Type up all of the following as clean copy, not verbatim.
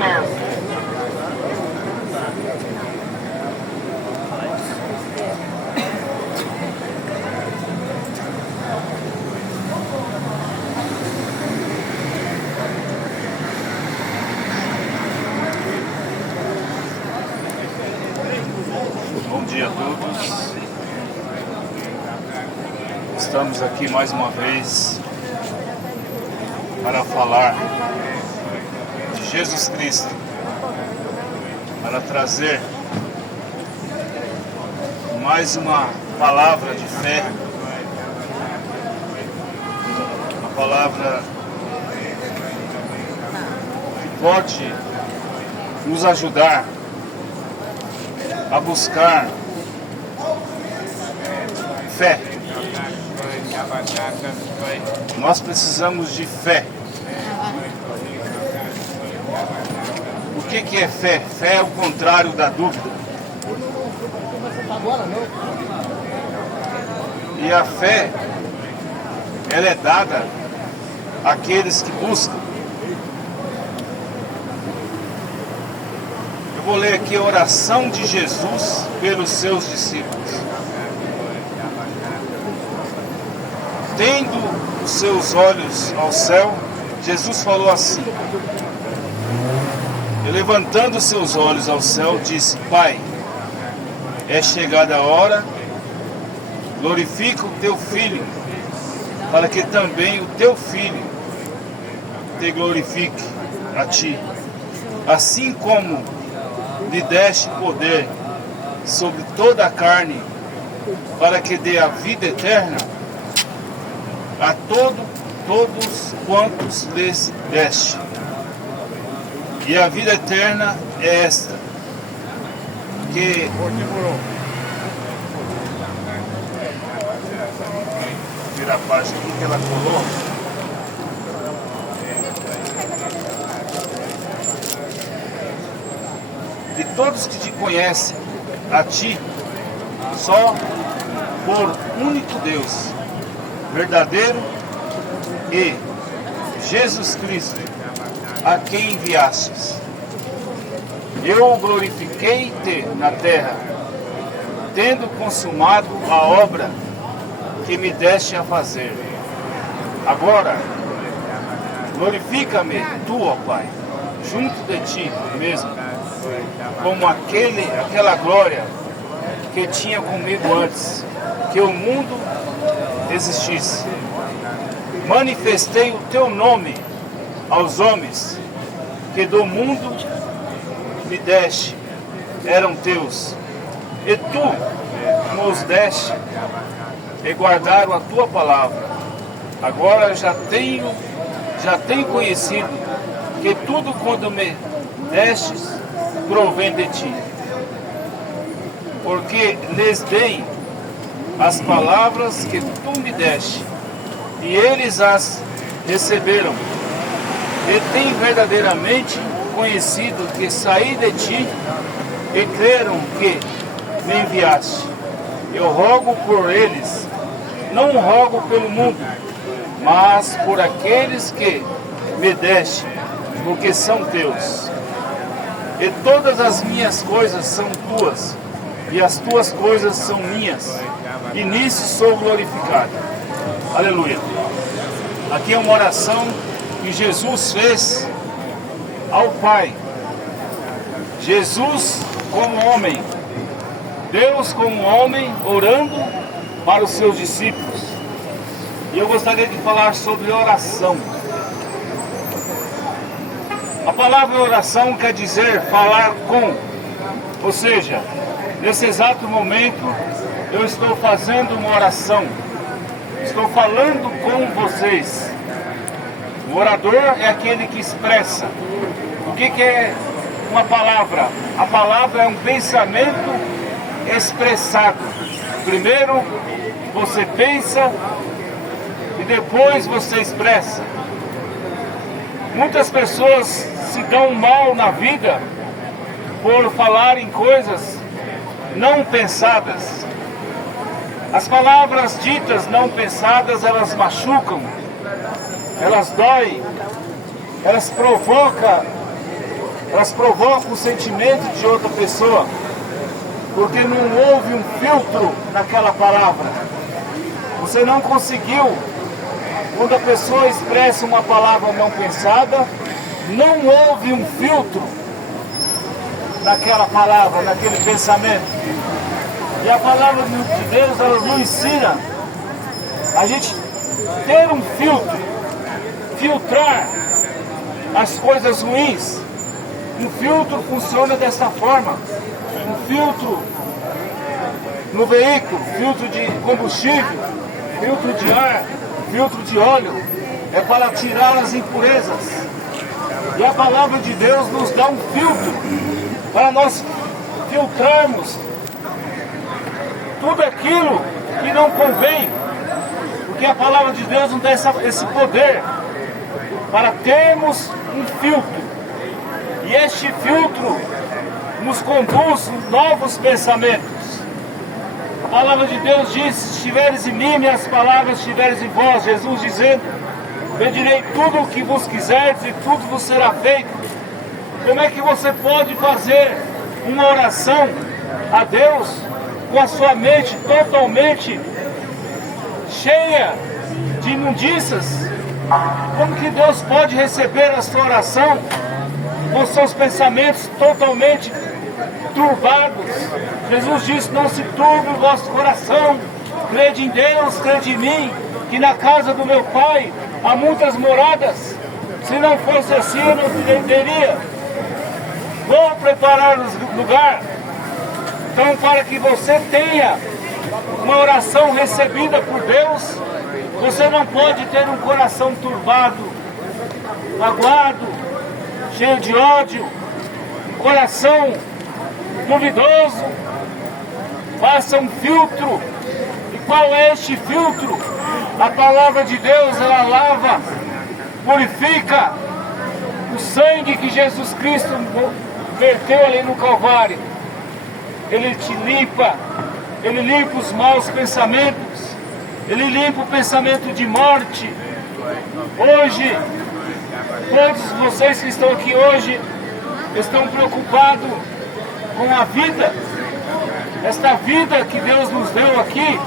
irmãos. Bom dia a todos. Estamos aqui mais uma vez para falar de Jesus Cristo, para trazer mais uma palavra de fé, uma palavra que pode nos ajudar a buscar fé. Nós precisamos de fé. O que é fé? Fé é o contrário da dúvida. E a fé, ela é dada àqueles que buscam. Eu vou ler aqui a oração de Jesus pelos seus discípulos. Tendo os seus olhos ao céu, Jesus falou assim, e levantando os seus olhos ao céu, disse: Pai, é chegada a hora, glorifica o teu Filho, para que também o teu Filho te glorifique a ti, assim como lhe deste poder sobre toda a carne, para que dê a vida eterna a todos quantos lhes deste. E a vida eterna é esta, que tira a página aqui que ela colou. De todos que te conhecem, a ti, só por único Deus, verdadeiro, e Jesus Cristo, a quem enviastes. Eu glorifiquei-te na terra, tendo consumado a obra que me deste a fazer. Agora, glorifica-me tu, ó Pai, junto de ti mesmo, como aquela glória que tinha comigo antes que o mundo existisse. Manifestei o teu nome aos homens que do mundo me deste, eram teus, e tu nos deste e guardaram a tua palavra. Agora já tenho conhecido que tudo quanto me destes provém de ti, porque lhes dei as palavras que tu me deste, e eles as receberam, e têm verdadeiramente conhecido que saí de ti, e creram que me enviaste. Eu rogo por eles, não rogo pelo mundo, mas por aqueles que me deste, porque são teus. E todas as minhas coisas são tuas, e as tuas coisas são minhas, e nisso sou glorificado. Aleluia. Aqui é uma oração que Jesus fez ao Pai. Jesus como homem, Deus como homem, orando para os seus discípulos. E eu gostaria de falar sobre oração. A palavra oração quer dizer falar com, ou seja, nesse exato momento eu estou fazendo uma oração, estou falando com vocês. O orador é aquele que expressa. O que é uma palavra? A palavra é um pensamento expressado. Primeiro você pensa e depois você expressa. Muitas pessoas se dão mal na vida por falar em coisas não pensadas. As palavras ditas não pensadas, elas machucam, elas doem, elas provocam elas provocam o sentimento de outra pessoa, porque não houve um filtro naquela palavra. Você não conseguiu, quando a pessoa expressa uma palavra não pensada, não houve um filtro naquela palavra, naquele pensamento. E a palavra de Deus, ela nos ensina a gente ter um filtro, filtrar as coisas ruins. Um filtro funciona dessa forma. Um filtro no veículo, filtro de combustível, filtro de ar, filtro de óleo, é para tirar as impurezas. E a palavra de Deus nos dá um filtro para nós filtrarmos tudo aquilo que não convém, porque a palavra de Deus nos dá esse poder para termos um filtro, e este filtro nos conduz a novos pensamentos. A palavra de Deus diz: se estiveres em mim, minhas palavras estiveres em vós. Jesus dizendo: pedirei tudo o que vos quiserdes e tudo vos será feito. Como é que você pode fazer uma oração a Deus com a sua mente totalmente cheia de imundícias? Como que Deus pode receber a sua oração com seus pensamentos totalmente turbados? Jesus disse: não se turbe o vosso coração, crede em Deus, crede em mim, que na casa do meu Pai há muitas moradas. Se não fosse assim, eu não teria. Vou preparar o lugar. Então, para que você tenha uma oração recebida por Deus, você não pode ter um coração turbado, magoado, cheio de ódio, um coração duvidoso. Faça um filtro. E qual é este filtro? A palavra de Deus, ela lava, purifica. O sangue que Jesus Cristo verteu ali no Calvário, ele te limpa. Ele limpa os maus pensamentos, ele limpa o pensamento de morte. Hoje, todos vocês que estão aqui hoje estão preocupados com a vida. Esta vida que Deus nos deu aqui,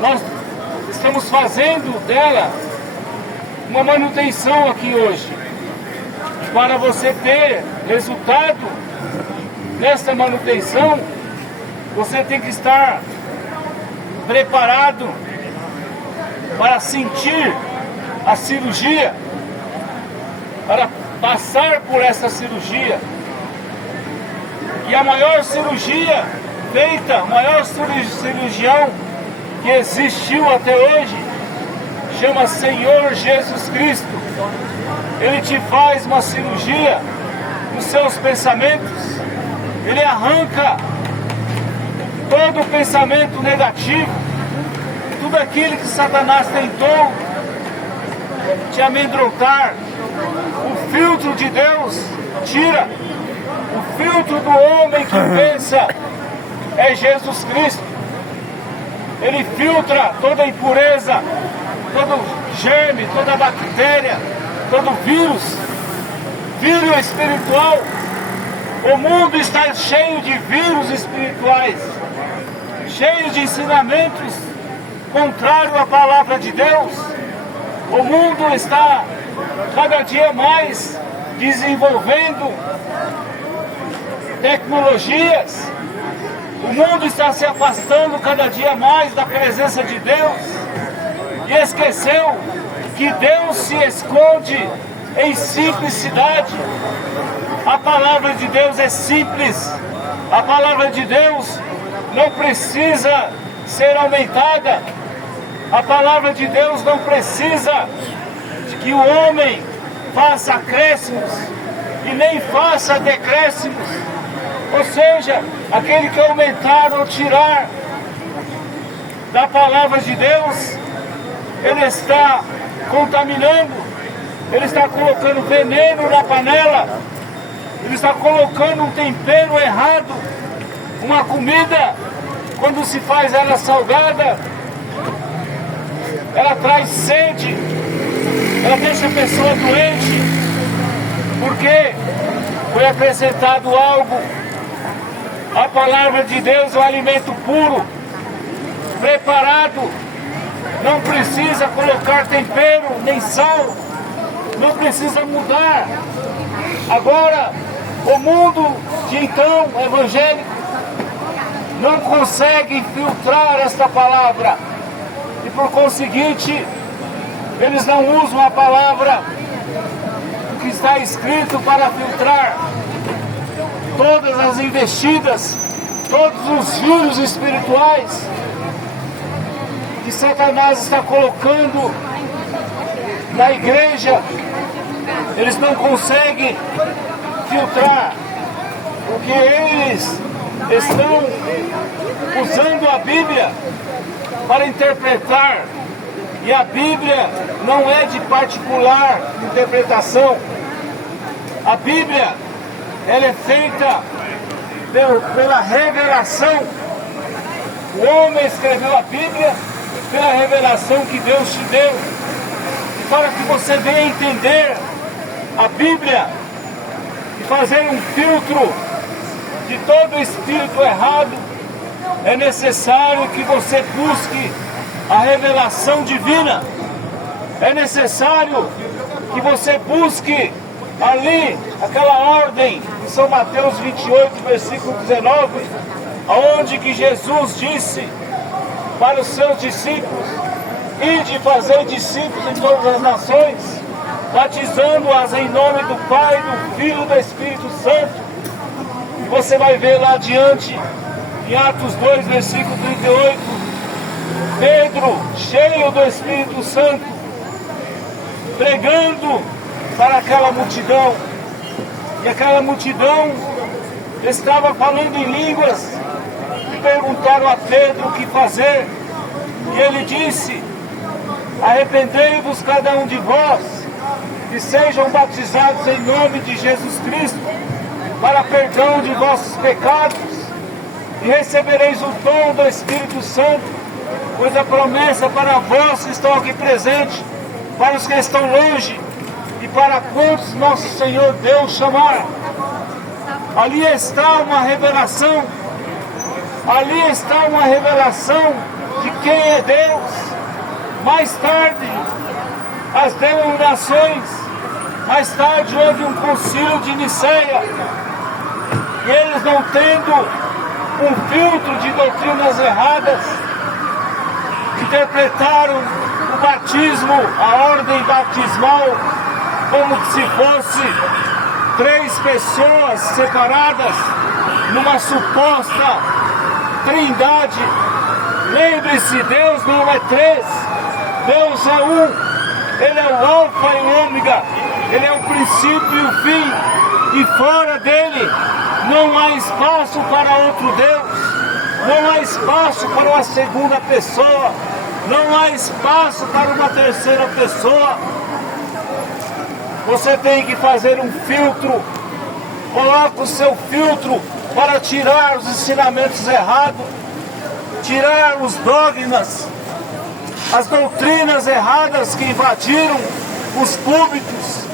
nós estamos fazendo dela uma manutenção aqui hoje. Para você ter resultado nessa manutenção, você tem que estar preparado para sentir a cirurgia, para passar por essa cirurgia. E a maior cirurgia feita, o maior cirurgião que existiu até hoje, chama Senhor Jesus Cristo. Ele te faz uma cirurgia nos seus pensamentos. Ele arranca todo o pensamento negativo, tudo aquilo que Satanás tentou te amedrontar. O filtro de Deus tira. O filtro do homem que pensa é Jesus Cristo. Ele filtra toda a impureza, todo germe, toda bactéria, todo vírus espiritual. O mundo está cheio de vírus espirituais, cheio de ensinamentos contrários à palavra de Deus. O mundo está cada dia mais desenvolvendo tecnologias. O mundo está se afastando cada dia mais da presença de Deus e esqueceu que Deus se esconde em simplicidade. A palavra de Deus é simples. A palavra de Deus não precisa ser aumentada. A palavra de Deus não precisa de que o homem faça acréscimos e nem faça decréscimos. Ou seja, aquele que aumentar ou tirar da palavra de Deus, ele está contaminando, ele está colocando veneno na panela, ele está colocando um tempero errado. Uma comida, quando se faz ela salgada, ela traz sede, ela deixa a pessoa doente. Por quê? foi acrescentado algo. A palavra de Deus é um alimento puro, preparado, não precisa colocar tempero nem sal, não precisa mudar. Agora, o mundo de então evangélico não consegue filtrar esta palavra e, por conseguinte, eles não usam a palavra que está escrito para filtrar todas as investidas, todos os vírus espirituais que Satanás está colocando na igreja. Eles não conseguem filtrar, porque eles estão usando a Bíblia para interpretar, e a Bíblia não é de particular interpretação. A Bíblia, ela é feita pela revelação. O homem escreveu a Bíblia pela revelação que Deus te deu. E para que você venha entender a Bíblia e fazer um filtro de todo espírito errado, é necessário que você busque a revelação divina. É necessário que você busque ali aquela ordem de São Mateus 28, versículo 19, aonde que Jesus disse para os seus discípulos: ide fazer discípulos em todas as nações, batizando-as em nome do Pai, do Filho e do Espírito Santo. E você vai ver lá adiante, em Atos 2, versículo 38, Pedro, cheio do Espírito Santo, pregando para aquela multidão. E aquela multidão estava falando em línguas. E perguntaram a Pedro o que fazer. E ele disse: arrependei-vos cada um de vós, e sejam batizados em nome de Jesus Cristo, para perdão de vossos pecados, e recebereis o dom do Espírito Santo, pois a promessa para vós que estão aqui presentes, para os que estão longe, e para quantos nosso Senhor Deus chamar. Ali está uma revelação, ali está uma revelação de quem é Deus. Mais tarde, as denominações, mais tarde houve um concílio de Niceia, e eles, não tendo um filtro de doutrinas erradas, interpretaram o batismo, a ordem batismal, como se fosse 3 pessoas separadas numa suposta trindade. Lembre-se, Deus não é 3, Deus é um. Ele é o alfa e o ômega, Ele é o princípio e o fim, e fora dele não há espaço para outro Deus, não há espaço para uma segunda pessoa, não há espaço para uma terceira pessoa. Você tem que fazer um filtro. Coloque o seu filtro para tirar os ensinamentos errados, tirar os dogmas, as doutrinas erradas que invadiram os púlpitos.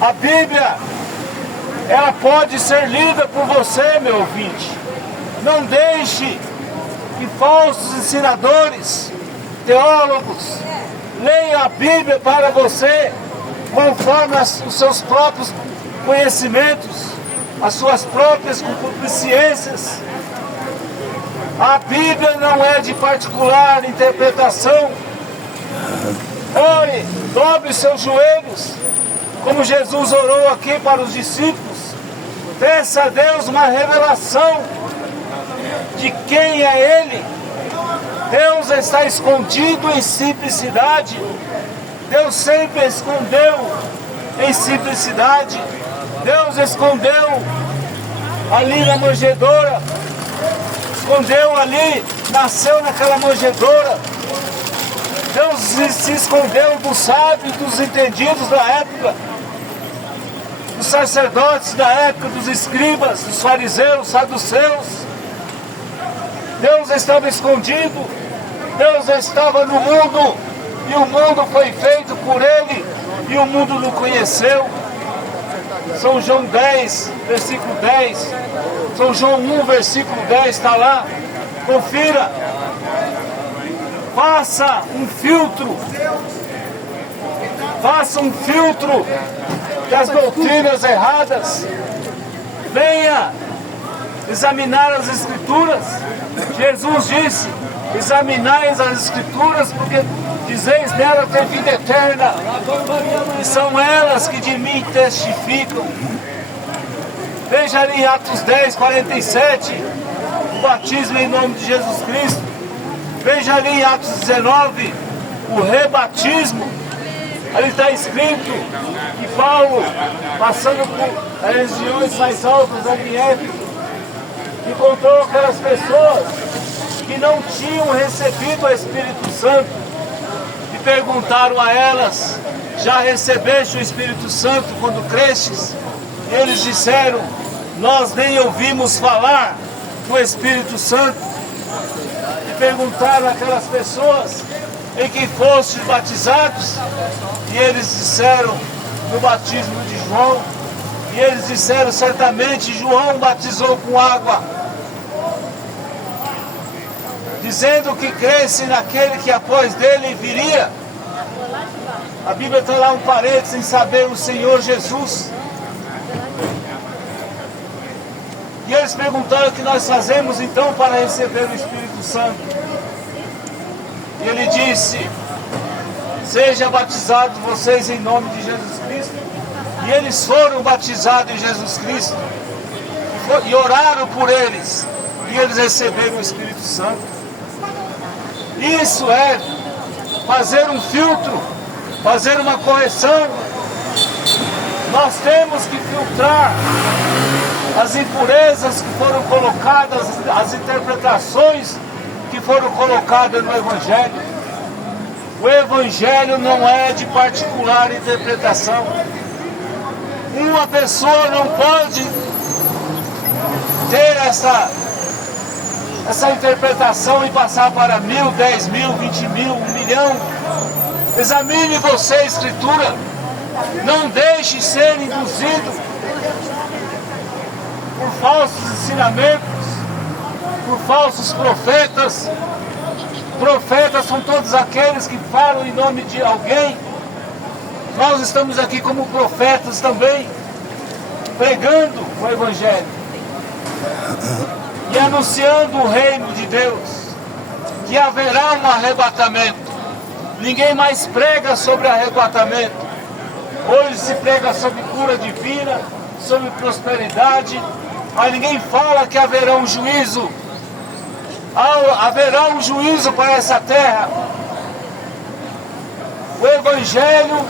A Bíblia, ela pode ser lida por você, meu ouvinte. Não deixe que falsos ensinadores, teólogos, leiam a Bíblia para você conforme os seus próprios conhecimentos, as suas próprias concupiscências. A Bíblia não é de particular interpretação. Ore, dobre seus joelhos, como Jesus orou aqui para os discípulos. Peça a Deus uma revelação de quem é Ele. Deus está escondido em simplicidade. Deus sempre escondeu em simplicidade. Deus escondeu ali na manjedoura. Escondeu ali, nasceu naquela manjedoura. Deus se escondeu dos sábios, dos entendidos da época, dos sacerdotes da época, dos escribas, dos fariseus, saduceus. Deus estava escondido. Deus estava no mundo, e o mundo foi feito por Ele, e o mundo não conheceu. São João 10, versículo 10. São João 1, versículo 10, está lá. Confira. Faça um filtro. Faça um filtro das doutrinas erradas. Venha examinar as Escrituras. Jesus disse: examinais as Escrituras, porque dizeis nela ter vida eterna, e são elas que de mim testificam. Veja ali em Atos 10, 47, o batismo em nome de Jesus Cristo. Veja ali em Atos 19, o rebatismo. Ali está escrito que Paulo, passando por regiões mais altas ali em Éfeso, encontrou aquelas pessoas que não tinham recebido o Espírito Santo e perguntaram a elas: já recebeste o Espírito Santo quando crestes? E eles disseram: nós nem ouvimos falar do Espírito Santo. E perguntaram àquelas pessoas: em que fostes batizados? E eles disseram: no batismo de João. E eles disseram: certamente João batizou com água, dizendo que cresce naquele que após dele viria. A Bíblia está lá um parênteses em saber o Senhor Jesus. E eles perguntaram: o que nós fazemos então para receber o Espírito Santo? E ele disse: seja batizado vocês em nome de Jesus Cristo. E eles foram batizados em Jesus Cristo e oraram por eles, e eles receberam o Espírito Santo. Isso é fazer um filtro, fazer uma correção. Nós temos que filtrar as impurezas que foram colocadas, as interpretações que foram colocadas no Evangelho. O Evangelho não é de particular interpretação. Uma pessoa não pode ter essa interpretação e passar para 1.000, 10.000, 20.000, 1 milhão. Examine você a Escritura. Não deixe ser induzido por falsos ensinamentos, por falsos profetas. Profetas são todos aqueles que falam em nome de alguém. Nós estamos aqui como profetas também, pregando o Evangelho e anunciando o reino de Deus, que haverá um arrebatamento. Ninguém mais prega sobre arrebatamento. Hoje se prega sobre cura divina, sobre prosperidade, mas ninguém fala que haverá um juízo. Haverá um juízo para essa terra. O Evangelho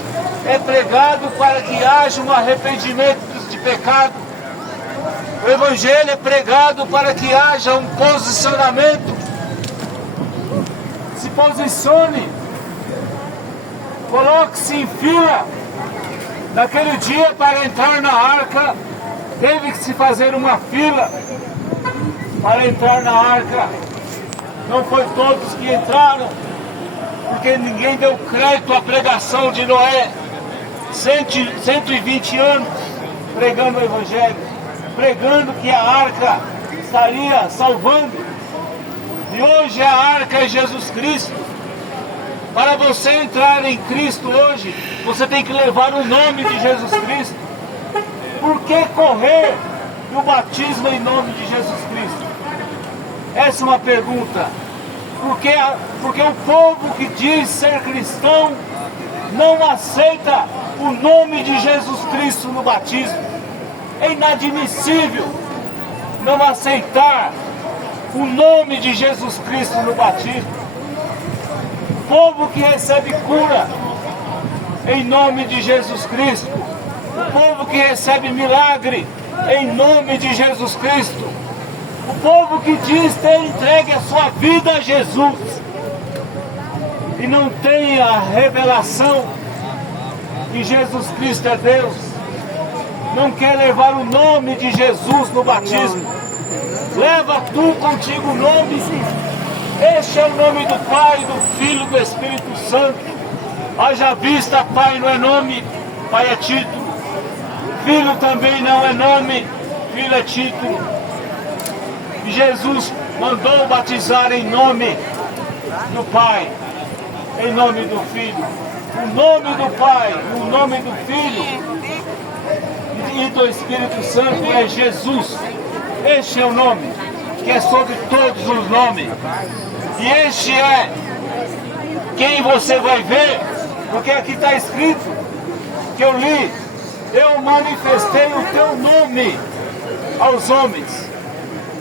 é pregado para que haja um arrependimento de pecado. O Evangelho é pregado para que haja um posicionamento. Se posicione, coloque-se em fila. Naquele dia, para entrar na arca, teve que se fazer uma fila para entrar na arca. Não foi todos que entraram, porque ninguém deu crédito à pregação de Noé. 120 anos pregando o Evangelho, pregando que a arca estaria salvando. E hoje a arca é Jesus Cristo. Para você entrar em Cristo hoje, você tem que levar o nome de Jesus Cristo. Por que correr do batismo em nome de Jesus Cristo? Essa é uma pergunta. Porque o povo que diz ser cristão não aceita o nome de Jesus Cristo no batismo. É inadmissível não aceitar o nome de Jesus Cristo no batismo. O povo que recebe cura em nome de Jesus Cristo. O povo que recebe milagre em nome de Jesus Cristo. O povo que diz ter entregue a sua vida a Jesus e não tem a revelação que Jesus Cristo é Deus, não quer levar o nome de Jesus no batismo. Leva tu contigo o nome. Este é o nome do Pai, do Filho e do Espírito Santo. Haja vista, Pai não é nome, Pai é título. Filho também não é nome, filho é título. E Jesus mandou batizar em nome do Pai, em nome do Filho. O nome do Pai, o nome do Filho e do Espírito Santo é Jesus. Este é o nome que é sobre todos os nomes. E este é quem você vai ver, porque aqui está escrito, que eu li, eu manifestei o teu nome aos homens.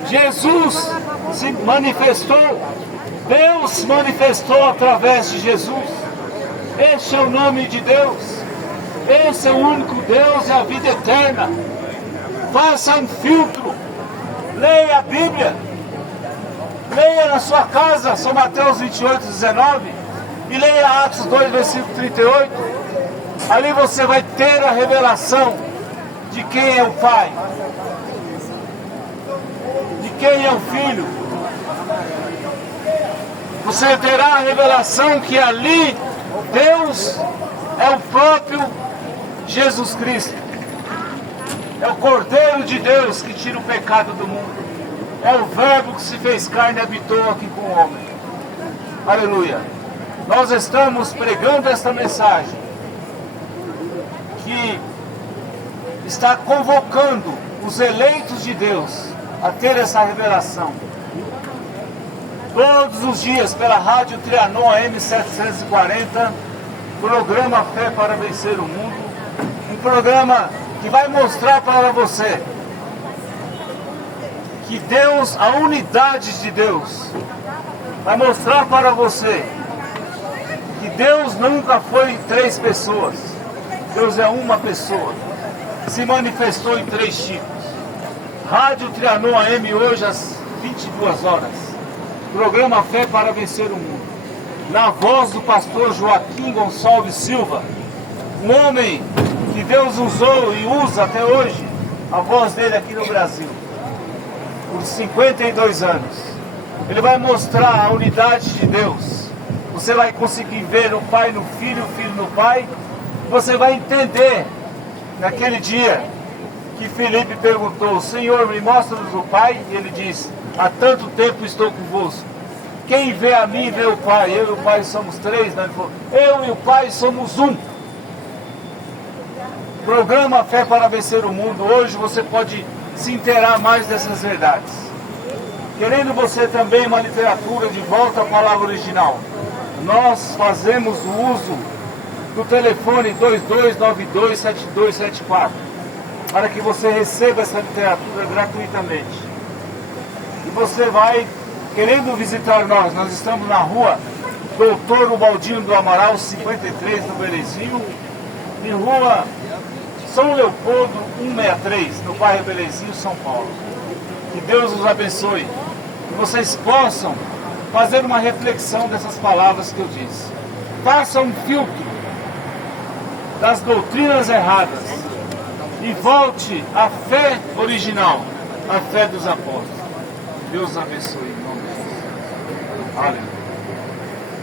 Jesus se manifestou, Deus manifestou através de Jesus. Este é o nome de Deus. Esse é o único Deus e a vida eterna. Faça um filtro. Leia a Bíblia. Leia na sua casa, São Mateus 28, 19. E leia Atos 2, versículo 38. Ali você vai ter a revelação de quem é o Pai, de quem é o Filho. Você terá a revelação que ali Deus é o próprio Jesus Cristo. É o Cordeiro de Deus que tira o pecado do mundo. É o Verbo que se fez carne e habitou aqui com o homem. Aleluia. Nós estamos pregando esta mensagem que está convocando os eleitos de Deus a ter essa revelação. Todos os dias pela Rádio Trianon AM 740, programa Fé para Vencer o Mundo. Um programa que vai mostrar para você que Deus, a unidade de Deus, vai mostrar para você que Deus nunca foi em três pessoas. Deus é uma pessoa. Se manifestou em três tipos. Rádio Trianon AM hoje às 22 horas. Programa Fé para Vencer o Mundo. Na voz do pastor Joaquim Gonçalves Silva. Um homem que Deus usou e usa até hoje a voz dele aqui no Brasil. Por 52 anos. Ele vai mostrar a unidade de Deus. Você vai conseguir ver o Pai no Filho, o Filho no Pai. Você vai entender, naquele dia, que Filipe perguntou, Senhor, me mostra-nos o Pai? E ele disse, há tanto tempo estou convosco. Quem vê a mim, vê o Pai. Eu e o Pai somos três. Né? Ele falou, eu e o Pai somos um. Programa Fé para Vencer o Mundo. Hoje você pode se inteirar mais dessas verdades. Querendo você também uma literatura de volta à palavra original. Nós fazemos o uso do telefone 2292-7274 para que você receba essa literatura gratuitamente. E você vai, querendo visitar nós estamos na rua Doutor Ubaldino do Amaral, 53, no Belezinho, em rua São Leopoldo 163, no bairro Belezinho, São Paulo. Que Deus os abençoe. Que vocês possam fazer uma reflexão dessas palavras que eu disse. Faça um filtro das doutrinas erradas e volte à fé original, à fé dos apóstolos. Deus abençoe em nome de Jesus. Aleluia.